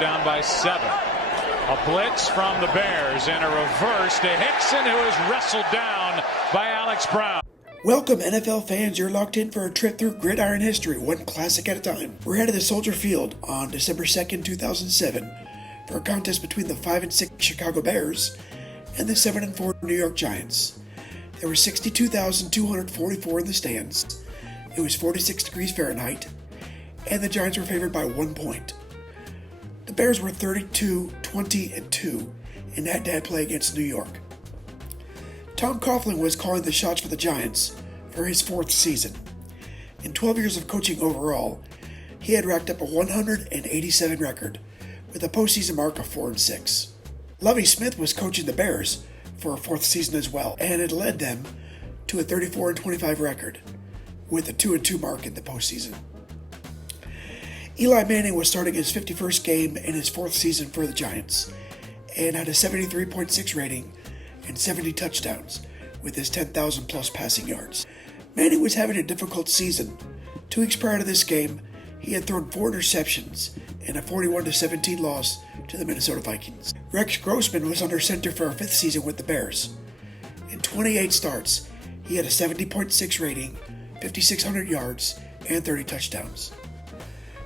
Down by 7. A blitz from the Bears and a reverse to Hickson, who is wrestled down by Alex Brown. Welcome, NFL fans. You're locked in for a trip through gridiron history, one classic at a time. We're headed to Soldier Field on December 2nd, 2007 for a contest between the 5-6 Chicago Bears and the 7-4 New York Giants. There were 62,244 in the stands. It was 46 degrees Fahrenheit, and the Giants were favored by 1 point. The Bears were 32-20-2 in head-to-head play against New York. Tom Coughlin was calling the shots for the Giants for his 4th season. In 12 years of coaching overall, he had racked up a 187 record with a postseason mark of 4-6. Lovie Smith was coaching the Bears for a 4th season as well, and it led them to a 34-25 record with a 2-2 mark in the postseason. Eli Manning was starting his 51st game in his 4th season for the Giants and had a 73.6 rating and 70 touchdowns with his 10,000 plus passing yards. Manning was having a difficult season. 2 weeks prior to this game, he had thrown 4 interceptions in a 41-17 loss to the Minnesota Vikings. Rex Grossman was under center for a 5th season with the Bears. In 28 starts, he had a 70.6 rating, 5,600 yards, and 30 touchdowns.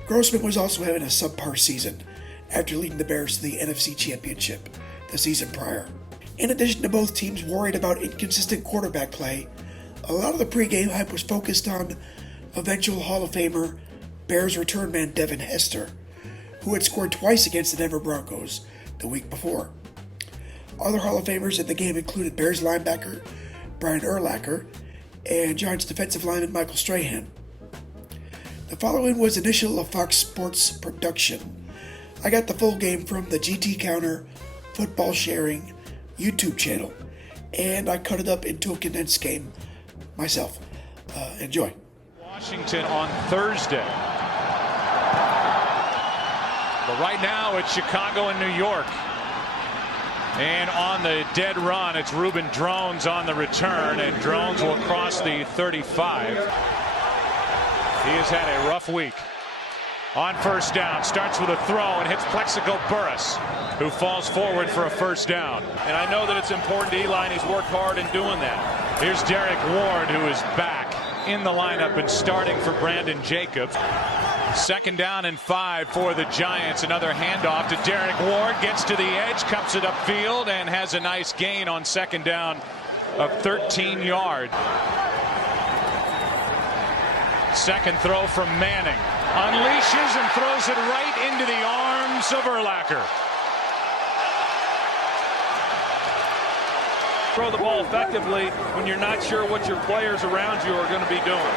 Grossman was also having a subpar season after leading the Bears to the NFC Championship the season prior. In addition to both teams worried about inconsistent quarterback play, a lot of the pregame hype was focused on eventual Hall of Famer Bears return man Devin Hester, who had scored twice against the Denver Broncos the week before. Other Hall of Famers in the game included Bears linebacker Brian Urlacher and Giants defensive lineman Michael Strahan. The following was initial of Fox Sports production. I got the full game from the GT Counter football sharing YouTube channel, and I cut it up into a condensed game myself. Enjoy. Washington on Thursday. But right now it's Chicago and New York. And on the dead run, it's Reuben Drones on the return, and Drones will cross the 35. He has had a rough week. On first down, starts with a throw and hits Plexico Burress, who falls forward for a first down. And I know that it's important to Eli, and he's worked hard in doing that. Here's Derek Ward, who is back in the lineup and starting for Brandon Jacobs. 2nd down and 5 for the Giants. Another handoff to Derek Ward. Gets to the edge, cups it upfield, and has a nice gain on 2nd down of 13 yards. Second throw from Manning. Unleashes and throws it right into the arms of Urlacher. Throw the ball effectively when you're not sure what your players around you are going to be doing.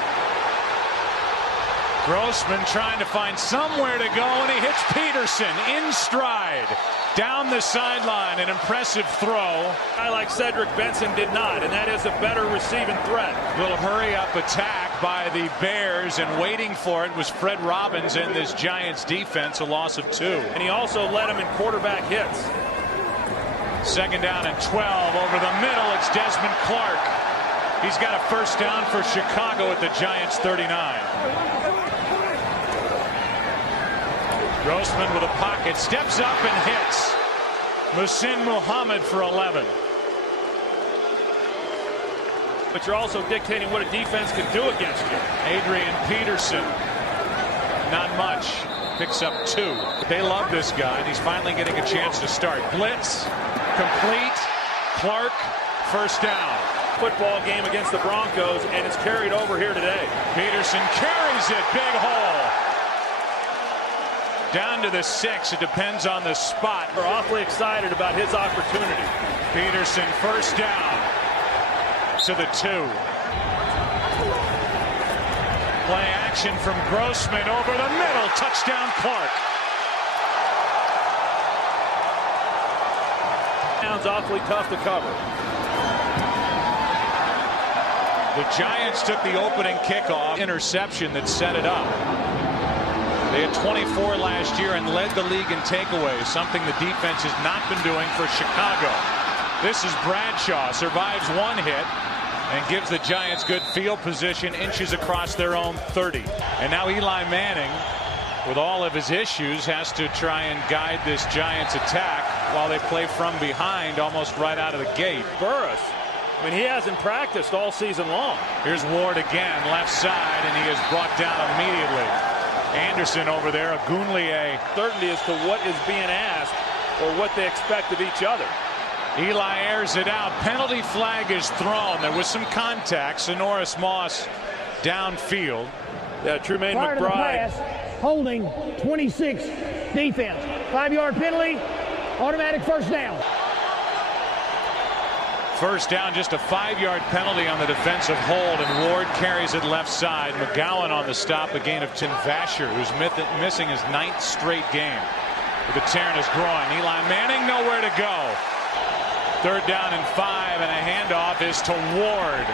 Grossman trying to find somewhere to go, and he hits Peterson in stride down the sideline. An impressive throw. A guy like Cedric Benson did not, and that is a better receiving threat. Little hurry-up attack by the Bears, and waiting for it was Fred Robbins and this Giants defense, a loss of 2. And he also led him in quarterback hits. 2nd down and 12 over the middle. It's Desmond Clark. He's got a first down for Chicago at the Giants 39. Grossman with a pocket, steps up and hits Muhsin Muhammad for 11. But you're also dictating what a defense can do against you. Adrian Peterson, not much, picks up 2. They love this guy, and he's finally getting a chance to start. Blitz, complete, Clark, first down. Football game against the Broncos, and it's carried over here today. Peterson carries it, big hole. Down to the 6. It depends on the spot. We're awfully excited about his opportunity. Peterson first down to the 2. Play action from Grossman over the middle. Touchdown Clark. Sounds awfully tough to cover. The Giants took the opening kickoff. Interception that set it up. They had 24 last year and led the league in takeaways, something the defense has not been doing for Chicago. This is Bradshaw, survives 1 hit and gives the Giants good field position, inches across their own 30. And now Eli Manning with all of his issues, has to try and guide this Giants attack while they play from behind almost right out of the gate. Burris, I mean, he hasn't practiced all season long. Here's Ward again, left side, and he is brought down immediately. Anderson over there, Agunlie. Certainty as to what is being asked or what they expect of each other. Eli airs it out. Penalty flag is thrown. There was some contact. Sonoris Moss downfield. Yeah, Trumaine Prior to the McBride. pass, holding 26 defense. 5-yard penalty, automatic first down. First down, just a 5-yard penalty on the defensive hold, and Ward carries it left side. McGowan on the stop, a gain of Tim Vasher, who's missing his 9th straight game with a tear in his groin. Eli Manning nowhere to go. 3rd down and 5, and a handoff is to Ward.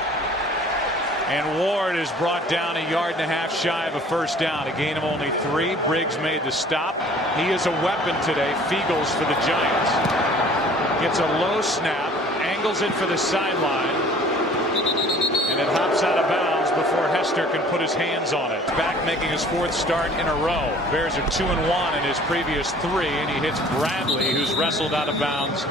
And Ward is brought down 1.5 yards shy of a first down. A gain of only 3. Briggs made the stop. He is a weapon today. Fiegels for the Giants. Gets a low snap, angles it for the sideline, and it hops out of bounds before Hester can put his hands on it. Back making his 4th start in a row. Bears are 2-1 in his previous 3, and he hits Bradley, who's wrestled out of bounds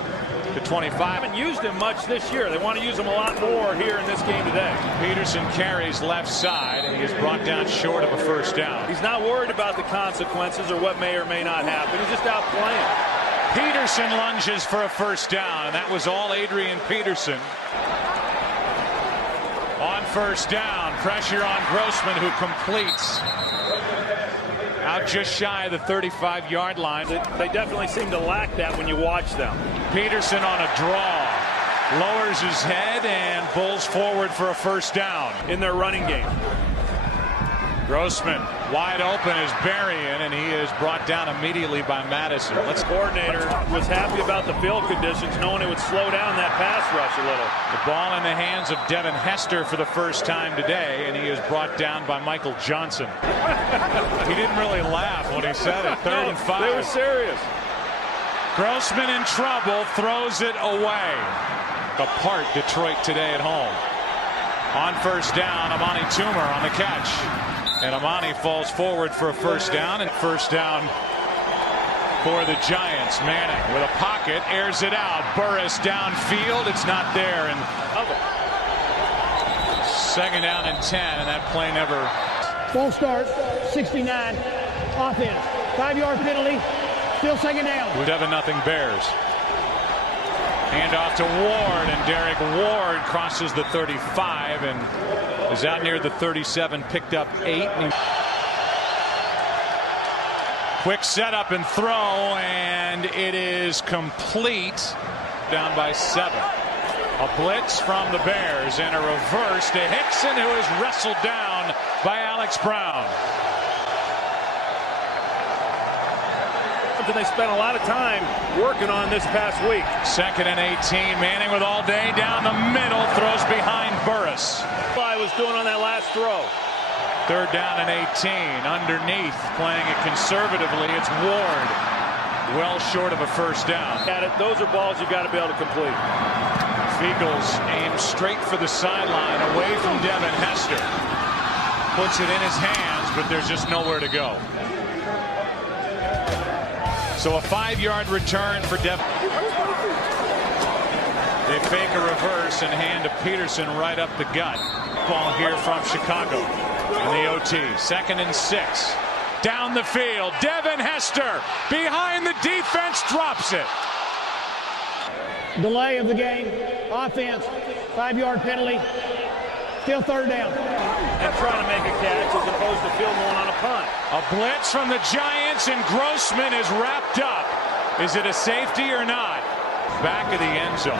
to 25. Haven't used him much this year. They want to use him a lot more here in this game today. Peterson carries left side, and he is brought down short of a first down. He's not worried about the consequences or what may or may not happen. He's just out playing. Peterson lunges for a first down, and that was all Adrian Peterson. On first down, pressure on Grossman, who completes out just shy of the 35-yard line. They definitely seem to lack that when you watch them. Peterson on a draw, lowers his head and pulls forward for a first down In their running game. Grossman wide open is Berrien, and he is brought down immediately by Madison. The coordinator was happy about the field conditions, knowing it would slow down that pass rush a little. The ball in the hands of Devin Hester for the first time today, and he is brought down by Michael Johnson. He didn't really laugh when he said it. 3rd and 5. They were serious. Grossman in trouble, throws it away. Apart Detroit today at home. On first down, Amani Toomer on the catch. And Amani falls forward for a first down, and first down for the Giants. Manning with a pocket, airs it out. Burris downfield, it's not there. And 2nd down and 10, and that play never. Full start, 69, offense. 5-yard penalty, still 2nd down. With 7-0 Bears. Hand off to Ward, and Derek Ward crosses the 35 and is out near the 37, picked up 8. Quick setup and throw, and it is complete. Down by 7. A blitz from the Bears and a reverse to Hickson, who is wrestled down by Alex Brown. They spent a lot of time working on this past week. 2nd and 18. Manning with all day down the middle, throws behind Burris. I was doing on that last throw. 3rd down and 18. Underneath, playing it conservatively, it's Ward. Well short of a first down. Those are balls you got to be able to complete. Fiegels aims straight for the sideline, away from Devin Hester. Puts it in his hands, but there's just nowhere to go. So a 5-yard return for Devin. They fake a reverse and hand to Peterson right up the gut. Ball here from Chicago in the OT. 2nd and 6. Down the field. Devin Hester behind the defense, drops it. Delay of the game, offense, 5-yard penalty, still 3rd down. And trying to make a catch as opposed to field goal on a punt. A blitz from the Giants, and Grossman is wrapped up. Is it a safety or not? Back of the end zone.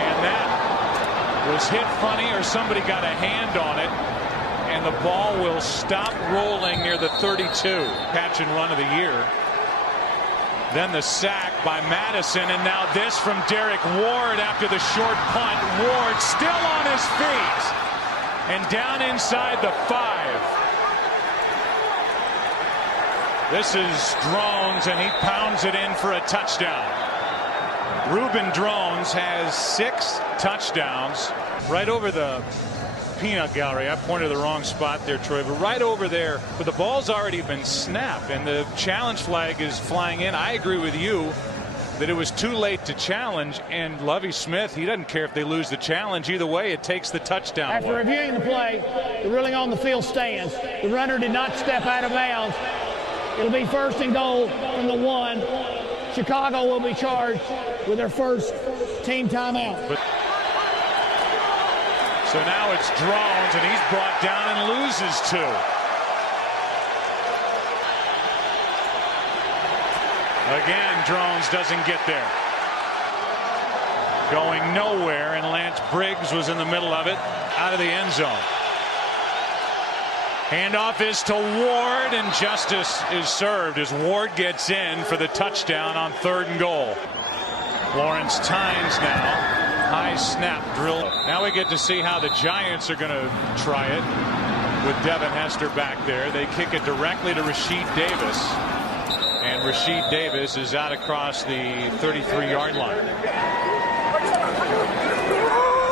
And that was hit funny, or somebody got a hand on it. And the ball will stop rolling near the 32. Catch and run of the year. Then the sack by Madison, and now this from Derek Ward after the short punt. Ward still on his feet and down inside the 5. This is Drones, and he pounds it in for a touchdown. Ruben Drones has 6 touchdowns. Right over the peanut gallery. I pointed to the wrong spot there, Troy, but right over there. But the ball's already been snapped, and the challenge flag is flying in. I agree with you that it was too late to challenge, and Lovie Smith, he doesn't care if they lose the challenge. Either way, it takes the touchdown After away. reviewing the play, the ruling on the field stands. The runner did not step out of bounds. It'll be 1st and goal from the 1. Chicago will be charged with their first team timeout. So now it's Drones, and he's brought down and loses 2. Again, Drones doesn't get there. Going nowhere, and Lance Briggs was in the middle of it, out of the end zone. Handoff is to Ward, and justice is served as Ward gets in for the touchdown on 3rd and goal. Lawrence Tynes now. High snap drill. Now we get to see how the Giants are going to try it with Devin Hester back there. They kick it directly to Rasheed Davis. And Rasheed Davis is out across the 33-yard line.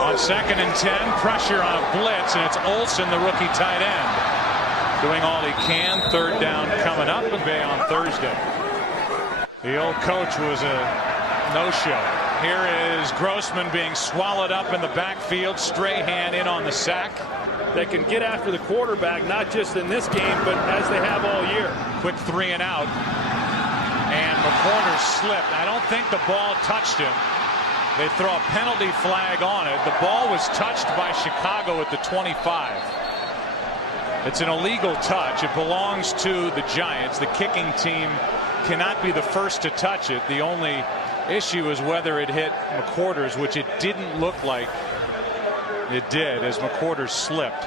On 2nd and 10, pressure on a blitz, and it's Olsen, the rookie tight end, doing all he can. 3rd down coming up in Bay on Thursday. The old coach was a no-show. Here is Grossman being swallowed up in the backfield. Strahan in on the sack. They can get after the quarterback, not just in this game, but as they have all year. Quick 3 and out. And McCorder slipped. I don't think the ball touched him. They throw a penalty flag on it. The ball was touched by Chicago at the 25. It's an illegal touch. It belongs to the Giants. The kicking team cannot be the first to touch it. The only issue is whether it hit McCorders, which it didn't look like it did, as McCorders slipped.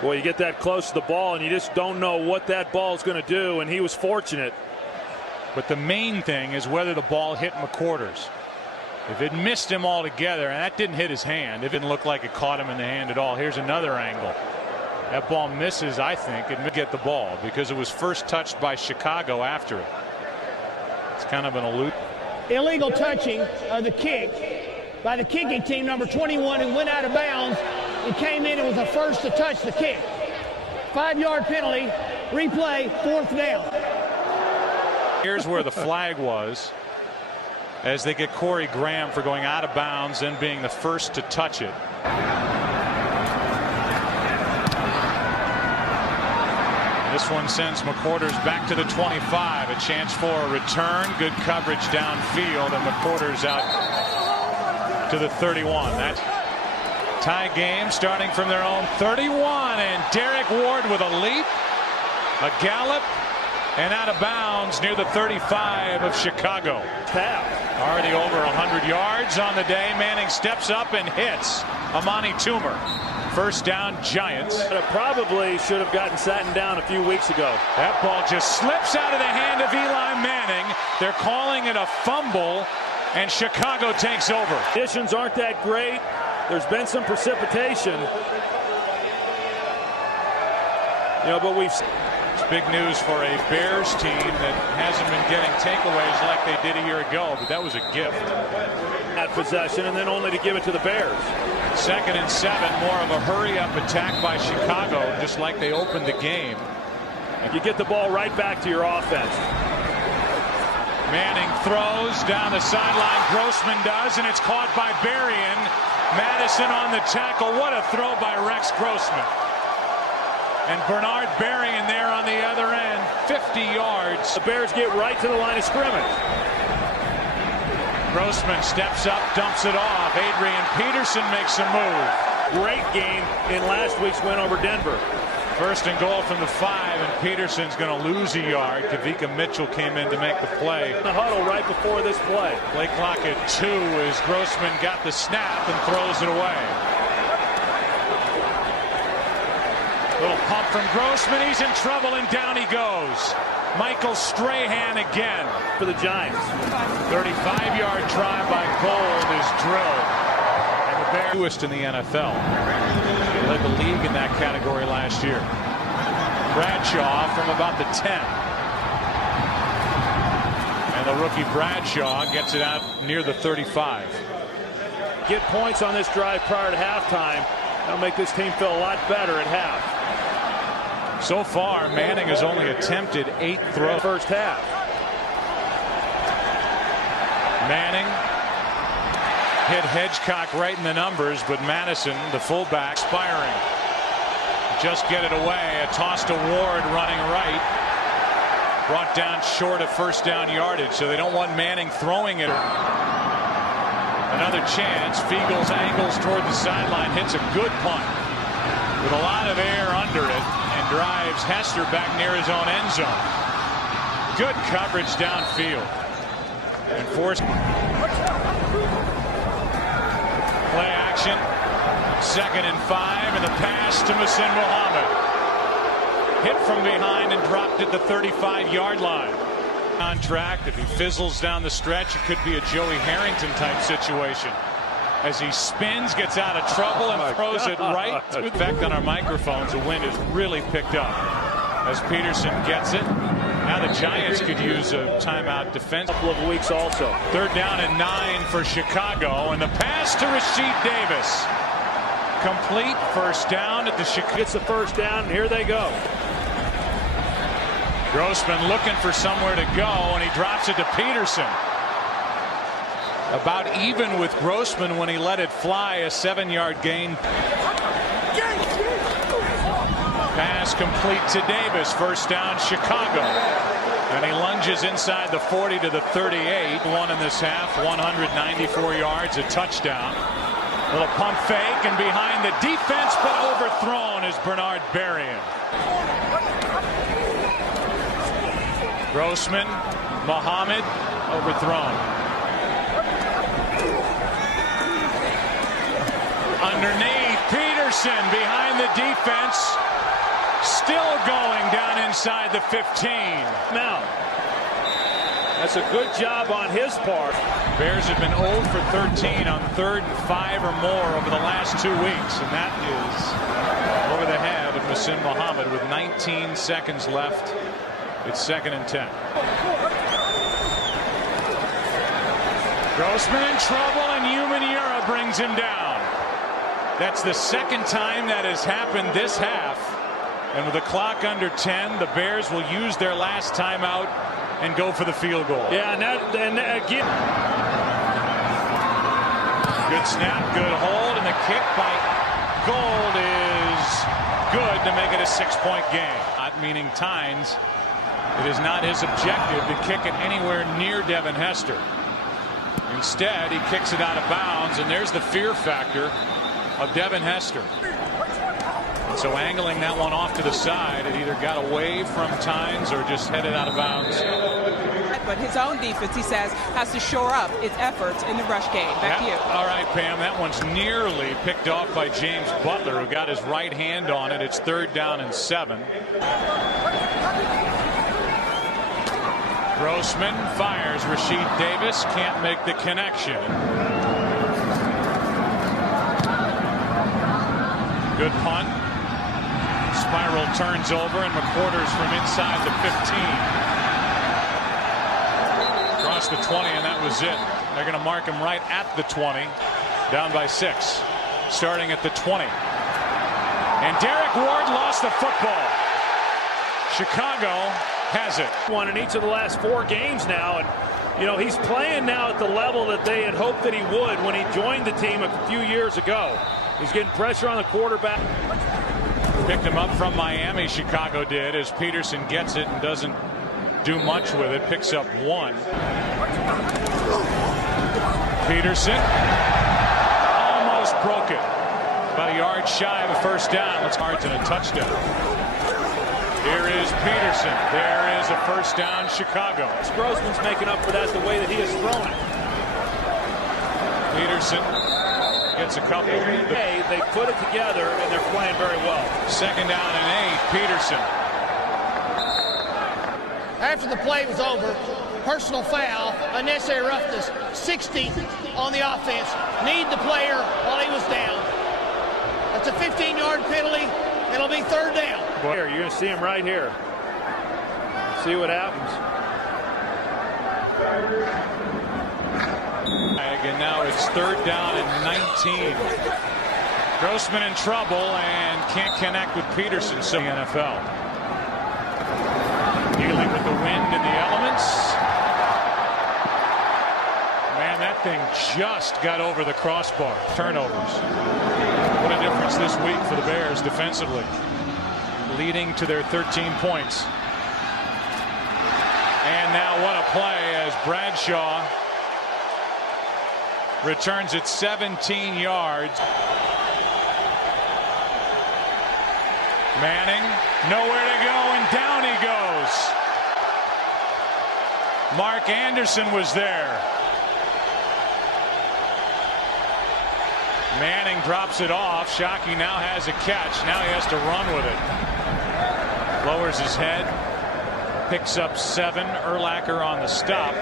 Boy, you get that close to the ball and you just don't know what that ball is going to do, and he was fortunate. But the main thing is whether the ball hit McCorders. If it missed him altogether, and that didn't hit his hand, it didn't look like it caught him in the hand at all. Here's another angle. That ball misses, I think, and get the ball because it was first touched by Chicago after it. It's kind of an elude. Illegal touching of the kick by the kicking team, number 21, who went out of bounds and came in and was the first to touch the kick. 5-yard penalty, replay, 4th down. Here's where the flag was, as they get Corey Graham for going out of bounds and being the first to touch it. This one sends McCorders back to the 25. A chance for a return. Good coverage downfield, and McCorders out to the 31. That tie game starting from their own 31, and Derek Ward with a leap, a gallop, and out of bounds near the 35 of Chicago. Already over 100 yards on the day. Manning steps up and hits Amani Toomer. 1st down, Giants. It probably should have gotten Satin down a few weeks ago. That ball just slips out of the hand of Eli Manning. They're calling it a fumble, and Chicago takes over. Conditions aren't that great. There's been some precipitation. But it's big news for a Bears team that hasn't been getting takeaways like they did a year ago, but that was a gift. At possession, and then only to give it to the Bears. 2nd and 7, more of a hurry-up attack by Chicago, just like they opened the game. You get the ball right back to your offense. Manning throws down the sideline. Grossman does, and it's caught by Berrien. Madison on the tackle. What a throw by Rex Grossman. And Bernard Berrien there on the other end. 50 yards. The Bears get right to the line of scrimmage. Grossman steps up, dumps it off. Adrian Peterson makes a move. Great game in last week's win over Denver. 1st and goal from the 5, and Peterson's going to lose a yard. Kavika Mitchell came in to make the play. The huddle right before this play. Play clock at 2 as Grossman got the snap and throws it away. Little pump from Grossman. He's in trouble, and down he goes. Michael Strahan again. For the Giants. 35-yard try by Gold is drilled. And the Bears newest in the NFL. They led the league in that category last year. Bradshaw from about the 10. And the rookie Bradshaw gets it out near the 35. get points on this drive prior to halftime. That'll make this team feel a lot better at half. So far, Manning has only attempted 8 throws. First half. Manning hit Hedgecock right in the numbers, but Madison, the fullback, expiring. Just get it away. A toss to Ward running right. Brought down short of first down yardage, so they don't want Manning throwing it. Another chance. Fiegels angles toward the sideline, hits a good punt with a lot of air under it, and drives Hester back near his own end zone. Good coverage downfield. And forced play action. 2nd and 5, and the pass to Muhsin Muhammad. Hit from behind and dropped at the 35-yard line. On track. If he fizzles down the stretch, it could be a Joey Harrington type situation. As he spins, gets out of trouble, and throws it right to the effect on our microphones. The wind has really picked up as Peterson gets it. Now the Giants could use a timeout defense. A couple of weeks also. 3rd down and 9 for Chicago, and the pass to Rasheed Davis. Complete. First down at the Chicago. Gets the first down, and here they go. Grossman looking for somewhere to go, and he drops it to Peterson. About even with Grossman when he let it fly. A 7-yard gain. Pass complete to Davis. First down, Chicago. And he lunges inside the 40 to the 38. One in this half, 194 yards, a touchdown. Little pump fake, and behind the defense, but overthrown is Bernard Berrien. Grossman, Muhammad, overthrown. Underneath, Peterson behind the defense. Still going down inside the 15. Now, that's a good job on his part. Bears have been 0 for 13 on 3rd and 5 or more over the last 2 weeks, and that is over the head of Muhsin Muhammad with 19 seconds left. It's 2nd and 10. Grossman in trouble, and Umanura brings him down. That's the 2nd time that has happened this half. And with the clock under 10, the Bears will use their last timeout and go for the field goal. Yeah, and again. Good snap, good hold, and the kick by Gold is good to make it a 6-point game. Not meaning Tynes. It is not his objective to kick it anywhere near Devin Hester. Instead, he kicks it out of bounds, and there's the fear factor of Devin Hester. And so angling that one off to the side, it either got away from Tynes or just headed out of bounds. But his own defense, he says, has to shore up its efforts in the rush game. Back to you. All right, Pam, that one's nearly picked off by James Butler, who got his right hand on it. It's 3rd down and 7. Grossman fires. Rasheed Davis can't make the connection. Good punt. Spiral turns over, and McQuarters from inside the 15. Across the 20, and that was it. They're going to mark him right at the 20. Down by 6. Starting at the 20. And Derek Ward lost the football. Chicago has it. Won in each of the last 4 games now, and you know he's playing now at the level that they had hoped that he would when he joined the team a few years ago. He's getting pressure on the quarterback. Picked him up from Miami, Chicago did, as Peterson gets it and doesn't do much with it. Picks up 1. Peterson almost broke it. About a yard shy of a first down. Let's yards and a touchdown. Here is Peterson. There is a first down, Chicago. Grossman's making up for that the way that he has thrown it. Peterson gets a couple. They put it together, and they're playing very well. 2nd down and 8. Peterson. After the play was over, personal foul, unnecessary roughness, 60 on the offense. Need the player while he was down. That's a 15-yard penalty. It'll be 3rd down. Here, you're going to see him right here. See what happens. And now it's 3rd down and 19. Grossman in trouble and can't connect with Peterson. So the NFL dealing with the wind and the elements. Man, that thing just got over the crossbar. Turnovers. What a difference this week for the Bears defensively, leading to their 13 points. And now what a play as Bradshaw returns it 17 yards. Manning, nowhere to go, and down he goes. Mark Anderson was there. Manning drops it off. Shockey now has a catch. Now he has to run with it. Lowers his head. Picks up 7. Urlacher on the stop.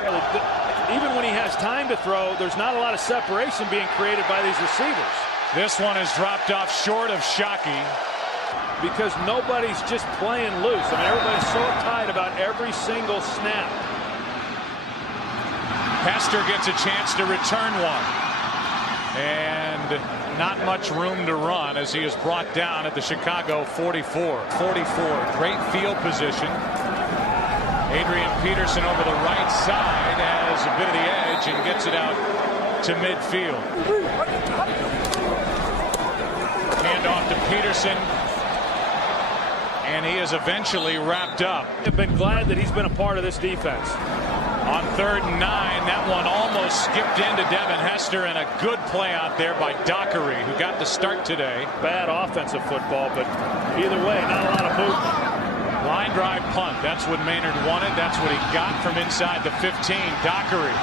Even when he has time to throw, there's not a lot of separation being created by these receivers. This one is dropped off short of Shockey. Because nobody's just playing loose. I mean, everybody's so tight about every single snap. Hester gets a chance to return one. And not much room to run as he is brought down at the Chicago 44. Great field position. Adrian Peterson over the right side has a bit of the edge and gets it out to midfield. Hand off to Peterson. And he is eventually wrapped up. I've been glad that he's been a part of this defense. On 3rd and 9, that one almost skipped into Devin Hester, and a good play out there by Dockery, who got the start today. Bad offensive football, but either way, not a lot of movement. Line drive punt. That's what Maynard wanted. That's what he got from inside the 15. Dockery.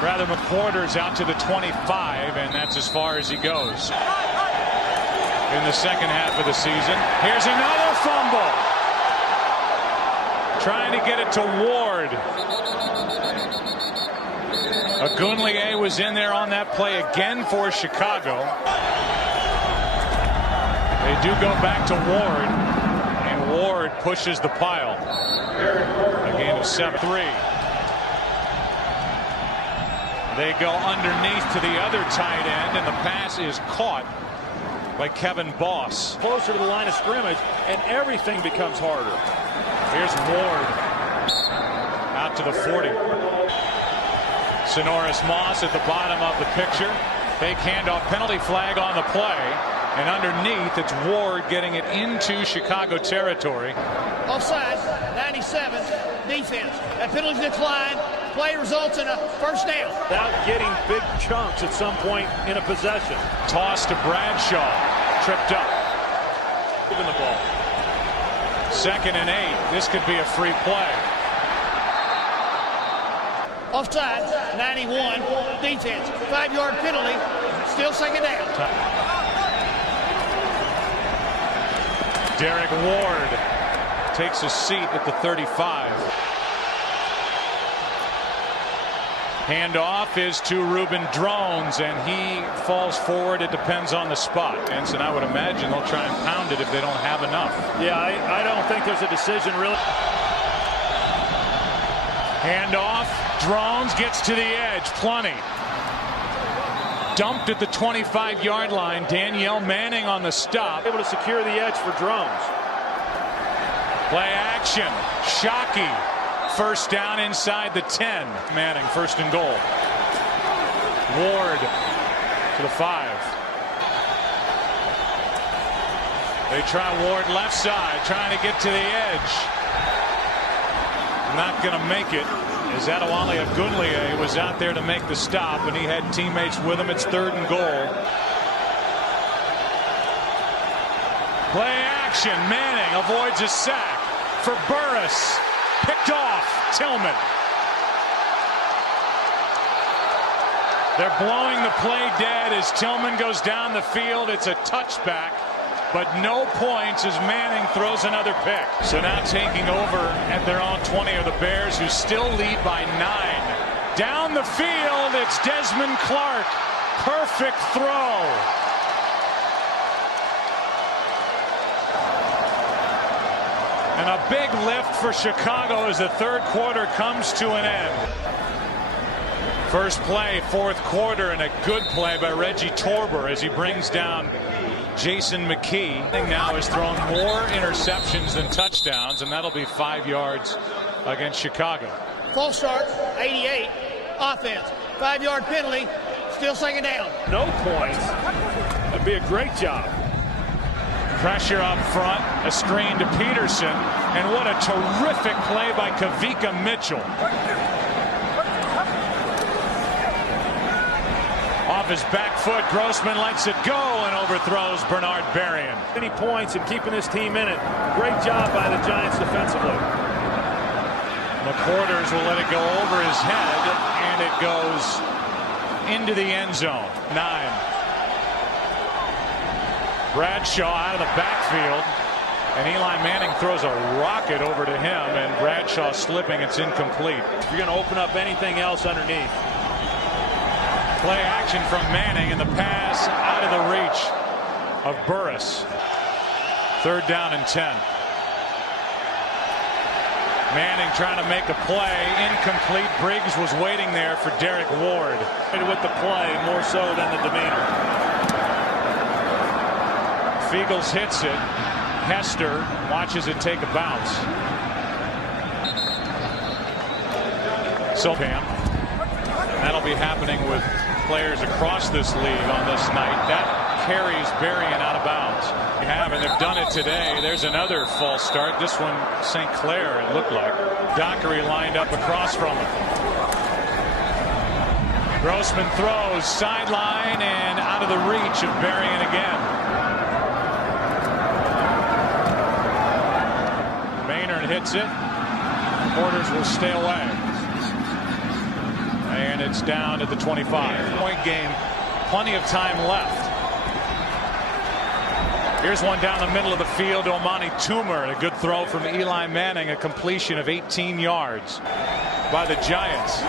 Rather, McQuarters out to the 25, and that's as far as he goes. In the second half of the season. Here's another fumble. Trying to get it to Ward. Agunlie was in there on that play again for Chicago. They do go back to Ward, and Ward pushes the pile. A gain of 7-3. They go underneath to the other tight end, and the pass is caught by Kevin Boss. Closer to the line of scrimmage, and everything becomes harder. Here's Ward out to the 40. Sonoris Moss at the bottom of the picture. Fake handoff, penalty flag on the play, and underneath it's Ward getting it into Chicago territory. Offside, 97, defense. That penalty decline. Play results in a first down. Without getting big chunks at some point in a possession. Toss to Bradshaw. Tripped up. Moving the ball. 2nd and 8. This could be a free play. Offside, 91, defense. 5-yard penalty. Still 2nd down. Derek Ward takes a seat at the 35. Handoff is to Ruben Drones, and he falls forward. It depends on the spot. And so I would imagine they'll try and pound it if they don't have enough. Yeah, I don't think there's a decision really. Handoff. Drones gets to the edge. Plenty. Dumped at the 25-yard line. Danielle Manning on the stop. Able to secure the edge for Drones. Play action. Shockey. 1st down inside the 10. Manning 1st and goal. Ward to the 5. They try Ward left side, trying to get to the edge. Not going to make it. As Adewale Agunlie was out there to make the stop, and he had teammates with him. It's 3rd and goal. Play action. Manning avoids a sack for Burris. Picked off. Tillman. They're blowing the play dead as Tillman goes down the field. It's a touchback, but no points as Manning throws another pick. So now taking over at their own 20 are the Bears, who still lead by 9. Down the field, it's Desmond Clark. Perfect throw. And a big lift for Chicago as the 3rd quarter comes to an end. First play, fourth quarter, and a good play by Reggie Torber as he brings down Jason McKee. Now has thrown more interceptions than touchdowns, and that'll be 5 yards against Chicago. False start, 88, offense. 5-yard penalty, still second down. No points. That'd be a great job. Pressure up front, a screen to Peterson, and what a terrific play by Kavika Mitchell. Off his back foot, Grossman lets it go and overthrows Bernard Berrien. Many points and keeping this team in it. Great job by the Giants defensively. McQuarters will let it go over his head, and it goes into the end zone. 9. Bradshaw out of the backfield, and Eli Manning throws a rocket over to him, and Bradshaw slipping. It's incomplete. You're going to open up anything else underneath. Play action from Manning, and the pass out of the reach of Burris. 3rd down and 10. Manning trying to make a play, incomplete. Briggs was waiting there for Derek Ward. With the play more so than the demeanor. Fiegels hits it. Hester watches it take a bounce. So that'll be happening with players across this league on this night. That carries Berrien out of bounds. They have, and they've done it today. There's another false start. This one, St. Clair, it looked like. Dockery lined up across from him. Grossman throws sideline and out of the reach of Berrien again. Maynard hits it. Porters will stay away. And it's down at the 25-point game. Plenty of time left. Here's one down the middle of the field to Omani Toomer. A good throw from Eli Manning. A completion of 18 yards by the Giants.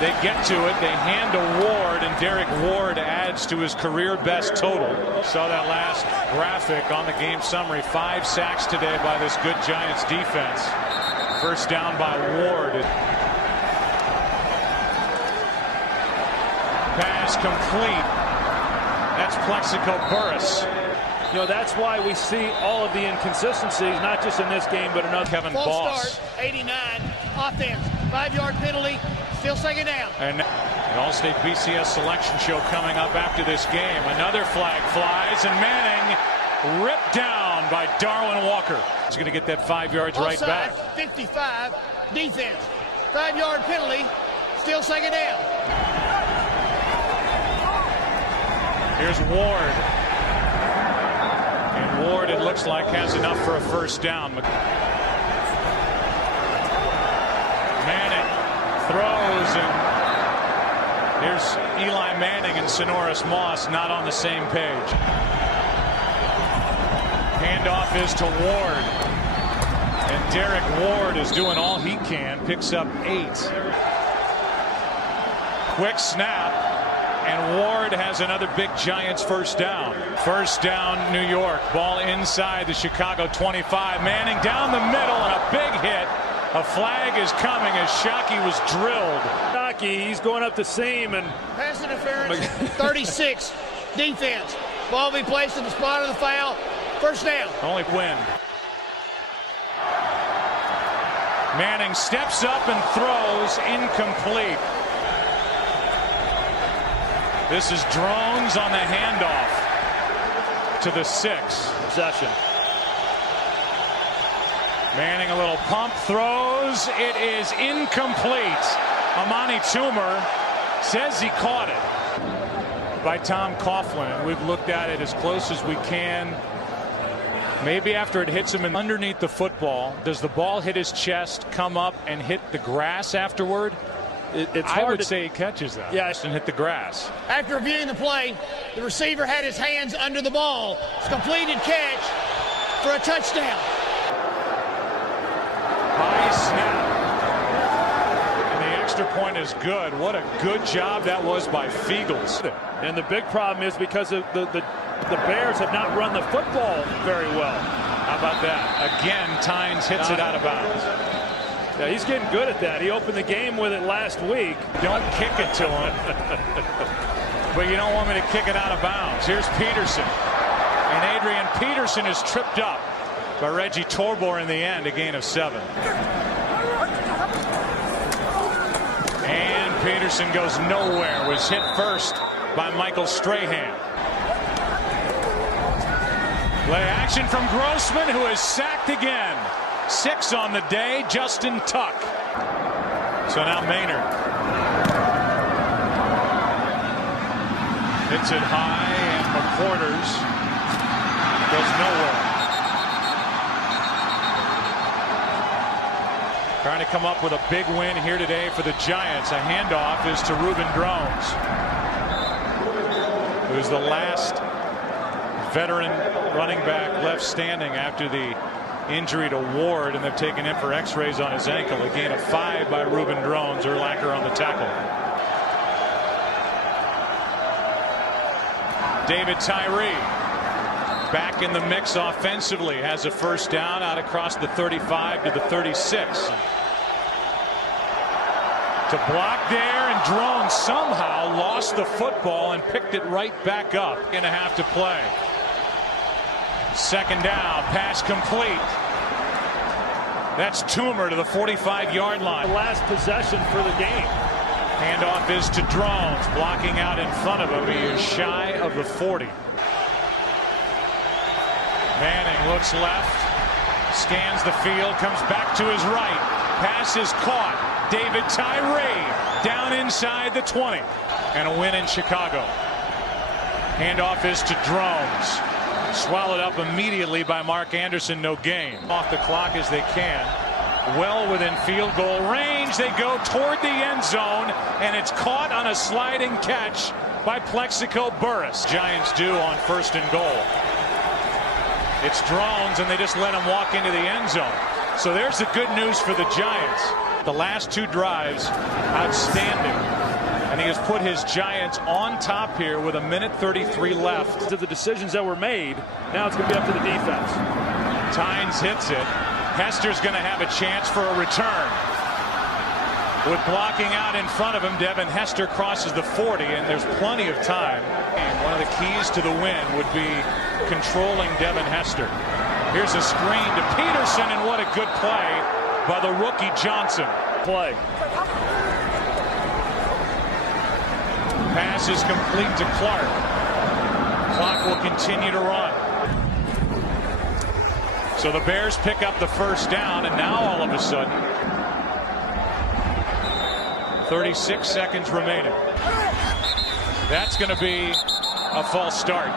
They get to it. They hand to Ward, and Derek Ward adds to his career best total. Saw that last graphic on the game summary. 5 sacks today by this good Giants defense. First down by Ward. Pass complete. That's Plexico Burris. You know, that's why we see all of the inconsistencies, not just in this game, but another. Kevin False Boss. start, 89, offense. 5-yard penalty, still second down. And the All-State BCS selection show coming up after this game. Another flag flies, and Manning ripped down by Darwin Walker. He's going to get that 5 yards right back. 55, defense. 5-yard penalty, still second down. Here's Ward. And Ward, it looks like, has enough for a first down. Manning throws, and here's Eli Manning and Sonoris Moss not on the same page. Handoff is to Ward. And Derek Ward is doing all he can. Picks up 8. Quick snap. And Ward has another big Giants first down. First down, New York. Ball inside the Chicago 25. Manning down the middle, and a big hit. A flag is coming as Shockey was drilled. Shockey, he's going up the seam, and Pass interference, 36, defense. Ball be placed in the spot of the foul. First down. Only win. Manning steps up and throws, incomplete. This is Drones on the handoff to the 6. possession. Manning a little pump, throws. It is incomplete. Omani Toomer says he caught it. By Tom Coughlin. We've looked at it as close as we can. Maybe after it hits him underneath the football, does the ball hit his chest, come up and hit the grass afterward? It's hard. I would say he catches that. Yes, and hit the grass. After reviewing the play, the receiver had his hands under the ball. It's a completed catch for a touchdown. High snap. And the extra point is good. What a good job that was by Fiegels. And the big problem is because of the Bears have not run the football very well. How about that? Again, Tynes hits it out of bounds. Yeah, he's getting good at that. He opened the game with it last week. Don't kick it to him. But you don't want me to kick it out of bounds. Here's Peterson. And Adrian Peterson is tripped up by Reggie Torbor in the end, a gain of 7. And Peterson goes nowhere. Was hit first by Michael Strahan. Play action from Grossman, who is sacked again. 6 on the day, Justin Tuck. So now Maynard hits it high, and McQuarters goes nowhere. Trying to come up with a big win here today for the Giants. A handoff is to Reuben Drones, who's the last veteran running back left standing after the injury to Ward, and they've taken him for x-rays on his ankle. A gain of 5 by Reuben Drones. Urlacher on the tackle. David Tyree back in the mix offensively, has a first down out across the 35 to the 36. To block there, and Drones somehow lost the football and picked it right back up. And a half to play. Second down, pass complete. That's Toomer to the 45-yard line. The last possession for the game. Handoff is to Drones, blocking out in front of him. He is shy of the 40. Manning looks left, scans the field, comes back to his right. Pass is caught. David Tyree down inside the 20. And a win in Chicago. Handoff is to Drones. Swallowed up immediately by Mark Anderson. No gain. Off the clock as they can. Well within field goal range. They go toward the end zone, and it's caught on a sliding catch by Plexico Burress. Giants do on 1st and goal. It's Drones, and they just let him walk into the end zone. So there's the good news for the Giants. The last 2 drives, outstanding. And he has put his Giants on top here with 1:33 left. To the decisions that were made, now it's going to be up to the defense. Tynes hits it. Hester's going to have a chance for a return. With blocking out in front of him, Devin Hester crosses the 40, and there's plenty of time. And one of the keys to the win would be controlling Devin Hester. Here's a screen to Peterson, and what a good play by the rookie Johnson. Play. Pass is complete to Clark. Clock will continue to run. So the Bears pick up the first down, and now all of a sudden, 36 seconds remaining. That's going to be a false start.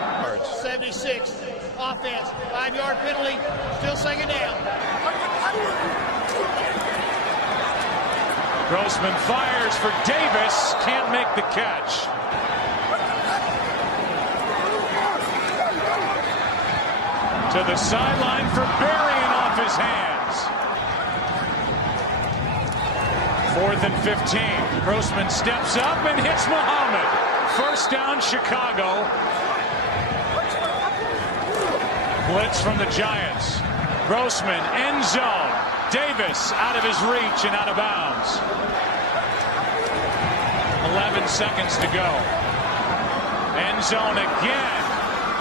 76, offense, 5-yard penalty, still second down. Grossman fires for Davis, can't make the catch. To the sideline for Berrien, off his hands. 4th and 15. Grossman steps up and hits Muhammad. First down, Chicago. Blitz from the Giants. Grossman, end zone. Davis out of his reach and out of bounds. 11 seconds to go. End zone again.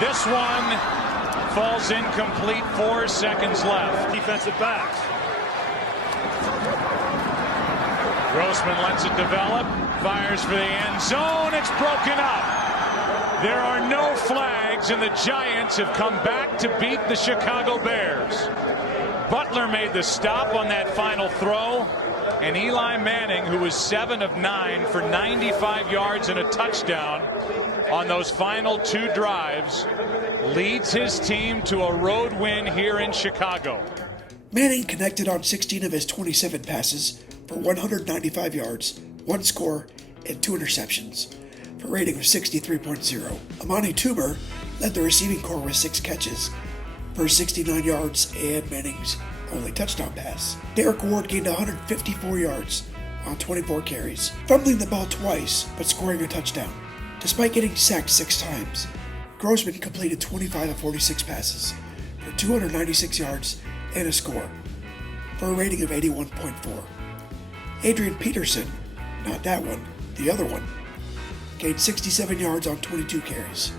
This one falls incomplete. 4 seconds left. Defensive backs. Grossman lets it develop. Fires for the end zone. It's broken up. There are no flags, and the Giants have come back to beat the Chicago Bears. Butler made the stop on that final throw, and Eli Manning, who was 7 of 9 for 95 yards and a touchdown on those final 2 drives, leads his team to a road win here in Chicago. Manning connected on 16 of his 27 passes for 195 yards, 1 score, and 2 interceptions, for a rating of 63.0. Amani Toomer led the receiving corps with 6 catches for 69 yards and Manning's only touchdown pass. Derek Ward gained 154 yards on 24 carries, fumbling the ball twice but scoring a touchdown. Despite getting sacked 6 times, Grossman completed 25 of 46 passes for 296 yards and a score. for a rating of 81.4. Adrian Peterson, not that one, the other one, gained 67 yards on 22 carries,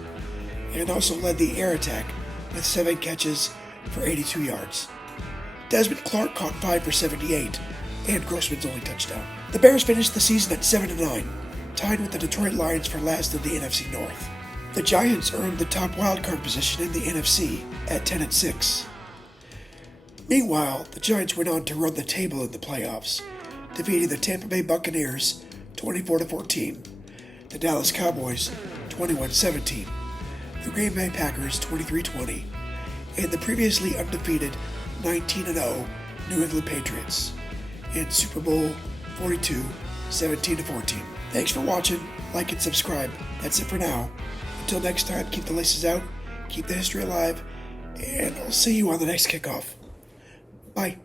and also led the air attack with 7 catches for 82 yards. Desmond Clark caught 5 for 78, and Grossman's only touchdown. The Bears finished the season at 7-9, tied with the Detroit Lions for last in the NFC North. The Giants earned the top wildcard position in the NFC at 10-6. Meanwhile, the Giants went on to run the table in the playoffs, defeating the Tampa Bay Buccaneers 24-14, the Dallas Cowboys 21-17, the Green Bay Packers 23-20, and the previously undefeated 19-0 New England Patriots in Super Bowl 42, 17-14. Thanks for watching, like and subscribe. That's it for now. Until next time, keep the laces out, keep the history alive, and I'll see you on the next kickoff. Bye.